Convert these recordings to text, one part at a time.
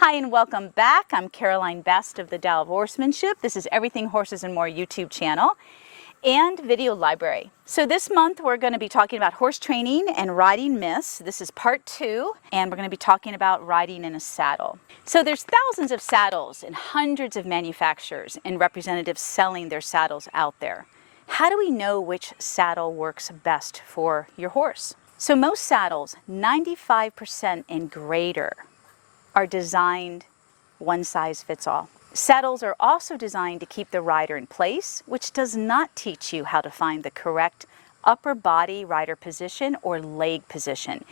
Hi and welcome back. I'm Caroline Best of the Tao of Horsemanship. This is Everything Horses and More YouTube channel and video library. So this month we're going to be talking about horse training and riding myths. This is part 2, and we're going to be talking about riding in a saddle. So there's thousands of saddles and hundreds of manufacturers and representatives selling their saddles out there. How do we know which saddle works best for your horse? So most saddles, 95% and greater, are designed one size fits all. Saddles are also designed to keep the rider in place, which does not teach you how to find the correct upper body rider position or leg position.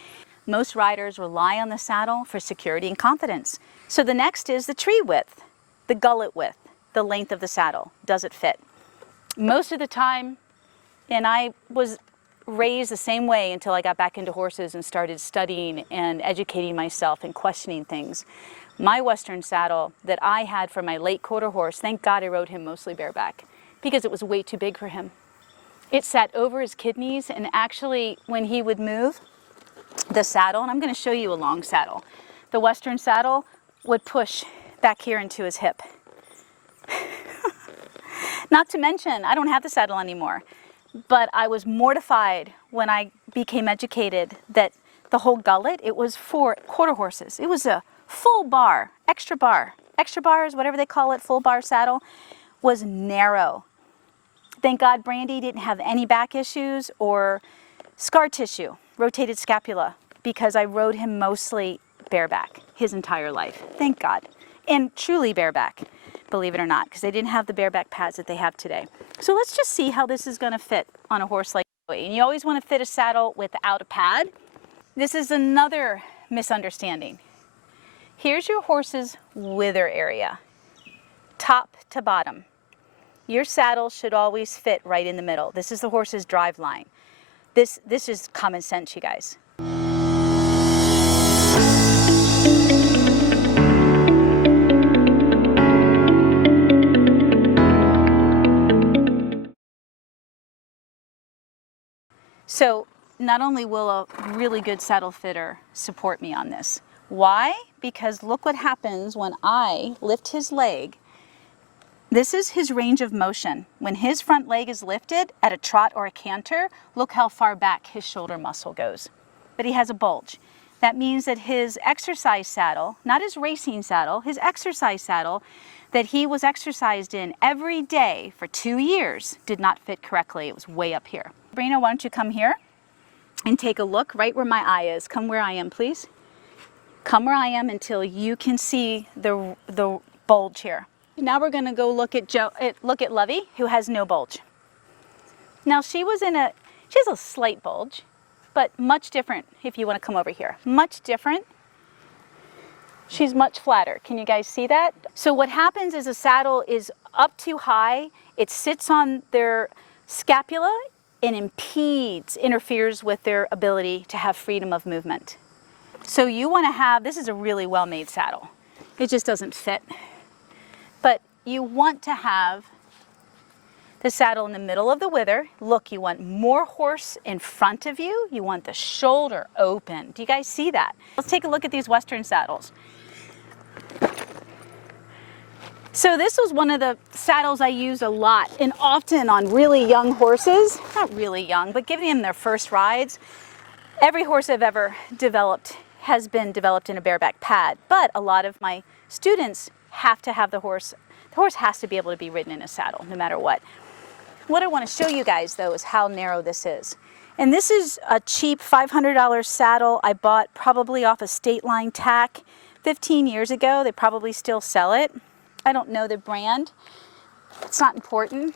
Most riders rely on the saddle for security and confidence. So the next is the tree width, the gullet width, the length of the saddle. Does it fit? Most of the time, and I was raised the same way until I got back into horses and started studying and educating myself and questioning things. My Western saddle that I had for my late quarter horse, thank God I rode him mostly bareback because it was way too big for him. It sat over his kidneys, and actually when he would move the saddle, and I'm going to show you a long saddle, the Western saddle would push back here into his hip. Not to mention, I don't have the saddle anymore. But I was mortified when I became educated that the whole gullet, it was for quarter horses. It was a full bar, extra bars, whatever they call it, full bar saddle, was narrow. Thank God Brandy didn't have any back issues or scar tissue, rotated scapula, because I rode him mostly bareback his entire life. Thank God. And truly bareback, believe it or not, because they didn't have the bareback pads that they have today. So let's just see how this is going to fit on a horse like Joey. And you always want to fit a saddle without a pad. This is another misunderstanding. Here's your horse's wither area, top to bottom. Your saddle should always fit right in the middle. This is the horse's drive line. This is common sense, you guys. So not only will a really good saddle fitter support me on this. Why? Because look what happens when I lift his leg. This is his range of motion. When his front leg is lifted at a trot or a canter, look how far back his shoulder muscle goes. But he has a bulge. That means that his exercise saddle, not his racing saddle, his exercise saddle that he was exercised in every day for 2 years did not fit correctly. It was way up here. Sabrina, why don't you come here and take a look right where my eye is. Come where I am, please. Come where I am until you can see the bulge here. Now we're going to go look at Lovey, who has no bulge. Now she has a slight bulge, but much different. If you want to come over here, much different. She's much flatter. Can you guys see that? So what happens is a saddle is up too high. It sits on their scapula and interferes with their ability to have freedom of movement. So you want to have, this is a really well-made saddle. It just doesn't fit. But you want to have the saddle in the middle of the wither. Look, you want more horse in front of you. You want the shoulder open. Do you guys see that? Let's take a look at these Western saddles. So this was one of the saddles I used a lot and often on really young horses. Not really young, but giving them their first rides. Every horse I've ever developed has been developed in a bareback pad, but a lot of my students have to have the horse has to be able to be ridden in a saddle no matter what. What I want to show you guys though is how narrow this is. And this is a cheap $500 saddle I bought probably off a State Line tack 15 years ago. They probably still sell it. I don't know the brand. It's not important,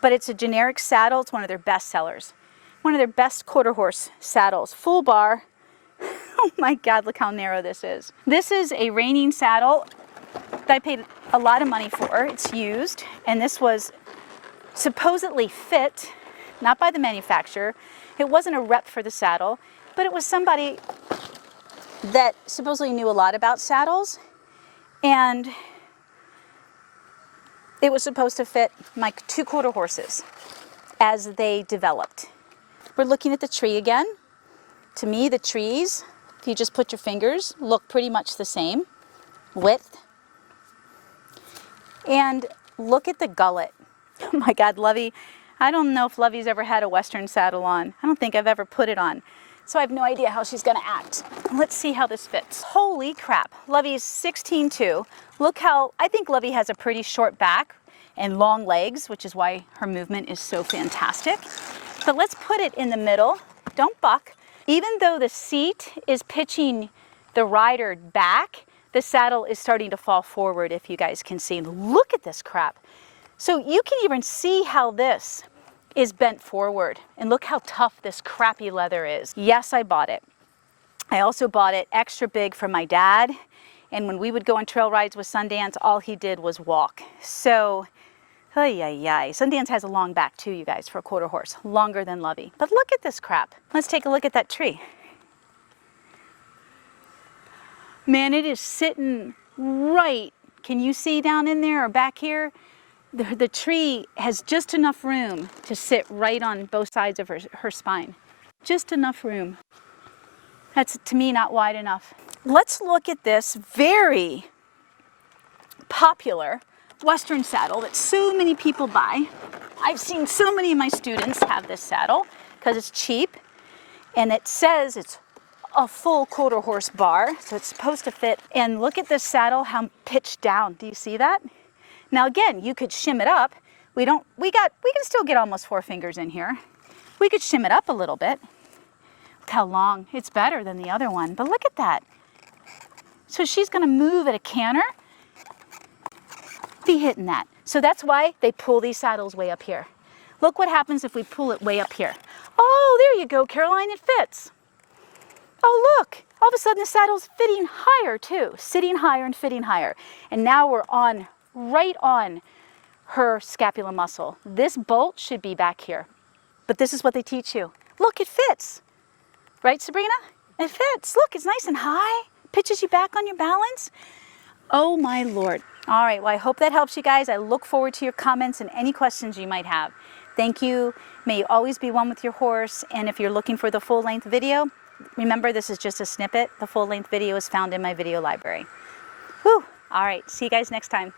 but it's a generic saddle. It's one of their best sellers. One of their best quarter horse saddles, full bar. Oh my God, look how narrow this is. This is a reining saddle that I paid a lot of money for. It's used, and this was supposedly fit, not by the manufacturer. It wasn't a rep for the saddle, but it was somebody that supposedly knew a lot about saddles, and it was supposed to fit my 2 quarter horses as they developed. We're looking at the tree again. To me, the trees, if you just put your fingers, look pretty much the same. width. And look at the gullet. Oh my God, Lovey, I don't know if Lovey's ever had a Western saddle on. I don't think I've ever put it on. So I have no idea how she's gonna act. Let's see how this fits. Holy crap, Lovey's 16.2. Look how, I think Lovey has a pretty short back and long legs, which is why her movement is so fantastic. But let's put it in the middle. Don't buck. Even though the seat is pitching the rider back, the saddle is starting to fall forward, if you guys can see. Look at this crap. So you can even see how this is bent forward. And look how tough this crappy leather is. Yes, I bought it. I also bought it extra big for my dad. And when we would go on trail rides with Sundance, all he did was walk. So, Sundance has a long back too, you guys, for a quarter horse. Longer than Lovey. But look at this crap. Let's take a look at that tree. Man, it is sitting right. Can you see down in there or back here? The tree has just enough room to sit right on both sides of her spine. Just enough room. That's, to me, not wide enough. Let's look at this very popular Western saddle that so many people buy. I've seen so many of my students have this saddle because it's cheap and it says it's a full quarter horse bar, so it's supposed to fit. And look at this saddle, how pitched down. Do you see that? Now again, you could shim it up. We can still get almost 4 fingers in here. We could shim it up a little bit. Look how long. It's better than the other one, but look at that. So she's gonna move at a canter, be hitting that. So that's why they pull these saddles way up here. Look what happens if we pull it way up here. Oh, there you go, Caroline, it fits. Oh, look, all of a sudden the saddle's fitting higher too, sitting higher and fitting higher. And now we're on, right on her scapula muscle. This bolt should be back here, but this is what they teach you. Look, it fits. Right, Sabrina? It fits. Look, it's nice and high. Pitches you back on your balance. Oh my Lord. All right, well, I hope that helps you guys. I look forward to your comments and any questions you might have. Thank you. May you always be one with your horse. And if you're looking for the full-length video, remember, this is just a snippet. The full-length video is found in my video library. Whew. All right, see you guys next time.